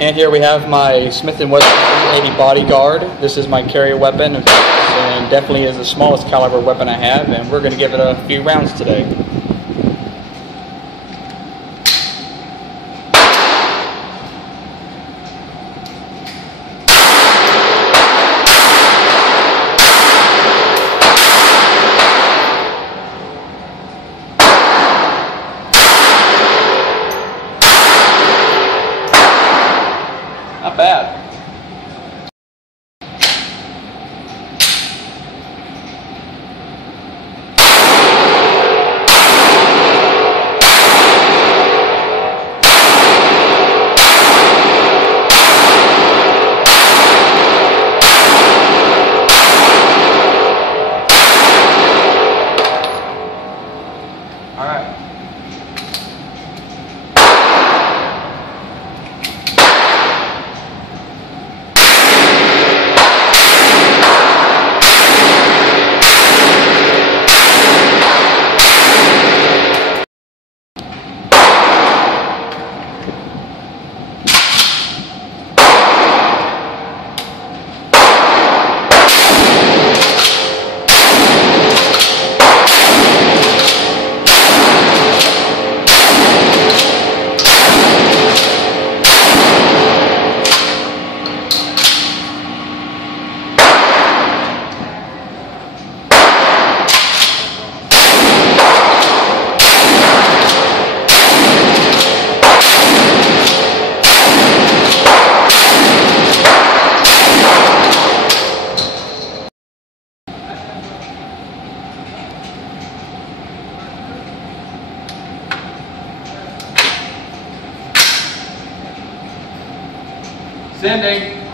And here we have my Smith & Wesson 380 Bodyguard. This is my carrier weapon and definitely is the smallest caliber weapon I have, and we're going to give it a few rounds today. Not bad. All right. Sending.